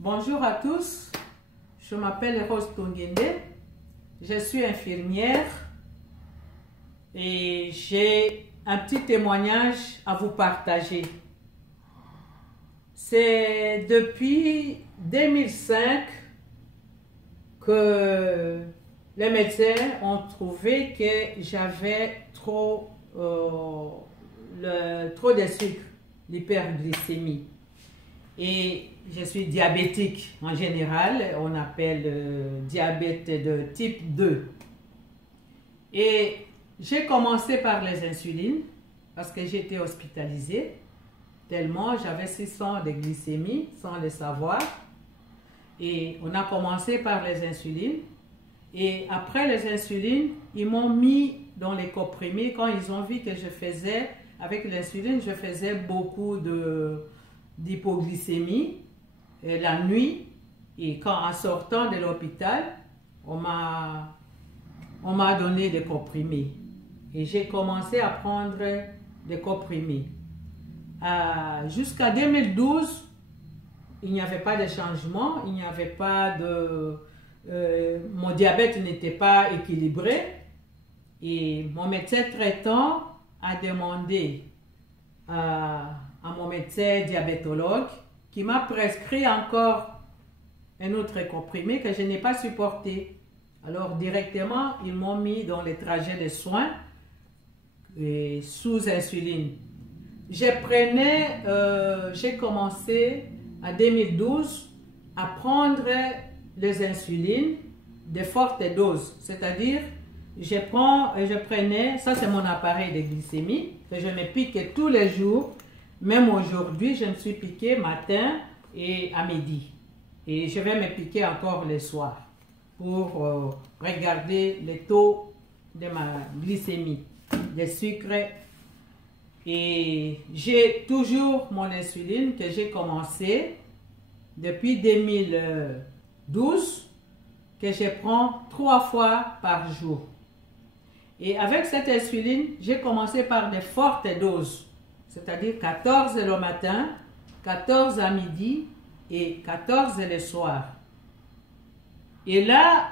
Bonjour à tous, je m'appelle Rose Tongende, je suis infirmière et j'ai un petit témoignage à vous partager. C'est depuis 2005 que les médecins ont trouvé que j'avais trop de sucre, l'hyperglycémie. Et je suis diabétique en général, on appelle diabète de type 2. Et j'ai commencé par les insulines parce que j'étais hospitalisée tellement j'avais 600 de glycémie sans le savoir. Et on a commencé par les insulines. Et après les insulines, ils m'ont mis dans les comprimés quand ils ont vu que je faisais, avec l'insuline, je faisais beaucoup d'hypoglycémie la nuit. Et en sortant de l'hôpital, on m'a donné des comprimés. Et j'ai commencé à prendre des comprimés. Jusqu'à 2012, il n'y avait pas de changement, il n'y avait pas de... mon diabète n'était pas équilibré. Et mon médecin traitant a demandé à mon médecin diabétologue qui m'a prescrit encore un autre comprimé que je n'ai pas supporté. Alors directement, ils m'ont mis dans les trajets de soins sous insuline. J'ai commencé en 2012 à prendre les insulines de fortes doses, c'est-à-dire je prenais, ça c'est mon appareil de glycémie, que je me pique tous les jours. Même aujourd'hui, je me suis piqué matin et à midi. Et je vais me piquer encore le soir pour regarder le taux de ma glycémie, de sucre. Et j'ai toujours mon insuline que j'ai commencé depuis 2012, que je prends 3 fois par jour. Et avec cette insuline, j'ai commencé par des fortes doses. C'est-à-dire 14 le matin, 14 à midi et 14 le soir. Et là,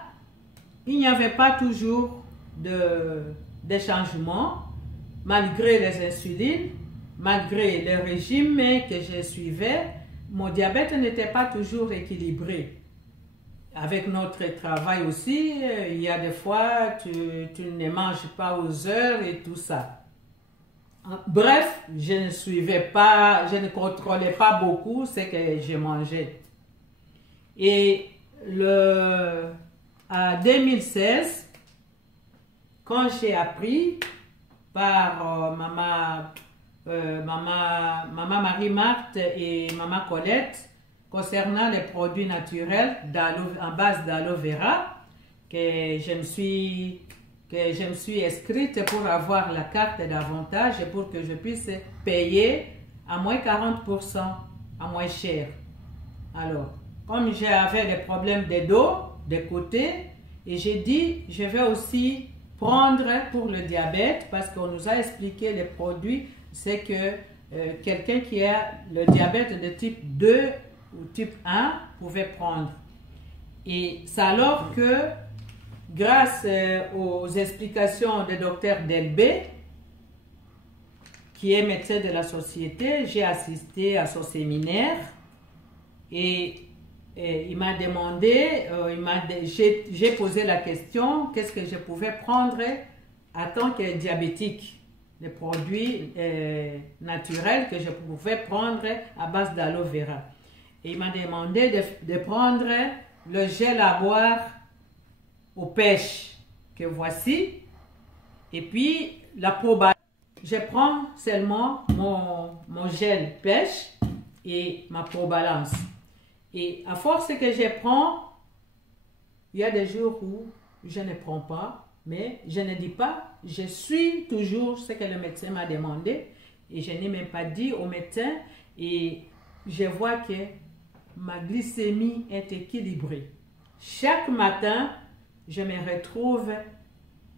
il n'y avait pas toujours de changement, malgré les insulines, malgré le régime que je suivais, mon diabète n'était pas toujours équilibré. Avec notre travail aussi, il y a des fois, tu ne manges pas aux heures et tout ça. Bref, je ne suivais pas, je ne contrôlais pas beaucoup ce que je mangeais. Et en 2016, quand j'ai appris par maman Marie-Marthe et maman Colette concernant les produits naturels en base d'aloe vera, que je me suis inscrite pour avoir la carte d'avantage et pour que je puisse payer à moins 40%, à moins cher. Alors, comme j'avais des problèmes de dos, de côté, et j'ai dit, je vais aussi prendre pour le diabète, parce qu'on nous a expliqué les produits, c'est que quelqu'un qui a le diabète de type 2 ou type 1 pouvait prendre. Et c'est alors que, grâce aux explications du docteur Delbé, qui est médecin de la société, j'ai assisté à son séminaire et il m'a demandé, j'ai posé la question, qu'est-ce que je pouvais prendre en tant que diabétique, les produits naturels que je pouvais prendre à base d'aloe vera. Et il m'a demandé de prendre le gel à boire aux pêches que voici, et puis la probalance. Je prends seulement mon gel pêche et ma probalance. Et à force que je prends, il y a des jours où je ne prends pas, mais je ne dis pas, je suis toujours ce que le médecin m'a demandé et je n'ai même pas dit au médecin et je vois que ma glycémie est équilibrée. Chaque matin, je me retrouve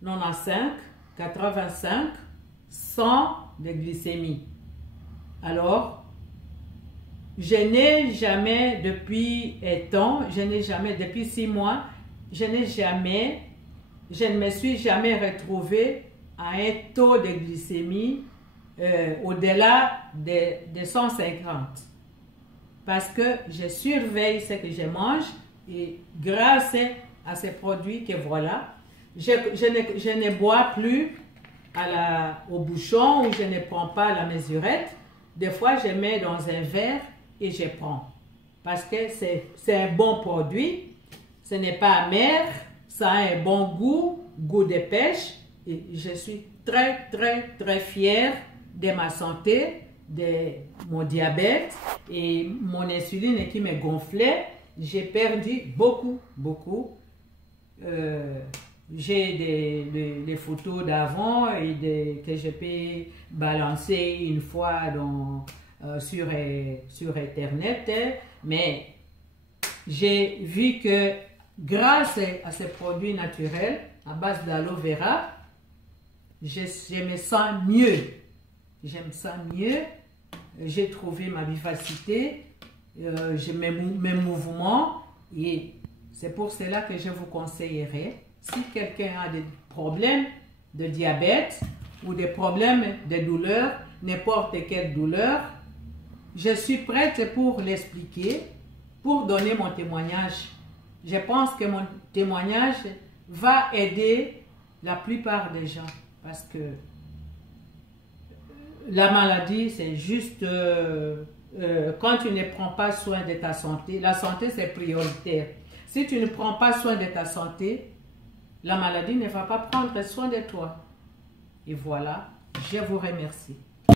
95, 85, 100 de glycémie. Alors, je n'ai jamais, depuis je n'ai jamais, depuis 6 mois, je ne me suis jamais retrouvée à un taux de glycémie au-delà de 150. Parce que je surveille ce que je mange et grâce à ces produits que voilà, je ne bois plus au bouchon ou je ne prends pas la mesurette. Des fois, je mets dans un verre et je prends. Parce que c'est un bon produit, ce n'est pas amer, ça a un bon goût de pêche. Et je suis très, très, très fière de ma santé, de mon diabète et mon insuline qui me gonflait. J'ai perdu beaucoup, beaucoup. J'ai des photos d'avant et que je peux balancer une fois sur Internet. Mais j'ai vu que grâce à ces produits naturels à base d'aloe vera, je me sens mieux. Je me sens mieux. J'ai trouvé ma vivacité, mes mouvements et c'est pour cela que je vous conseillerais, si quelqu'un a des problèmes de diabète ou des problèmes de douleur, n'importe quelle douleur, je suis prête pour l'expliquer, pour donner mon témoignage. Je pense que mon témoignage va aider la plupart des gens parce que la maladie, c'est juste quand tu ne prends pas soin de ta santé. La santé, c'est prioritaire. Si tu ne prends pas soin de ta santé, la maladie ne va pas prendre soin de toi. Et voilà, je vous remercie.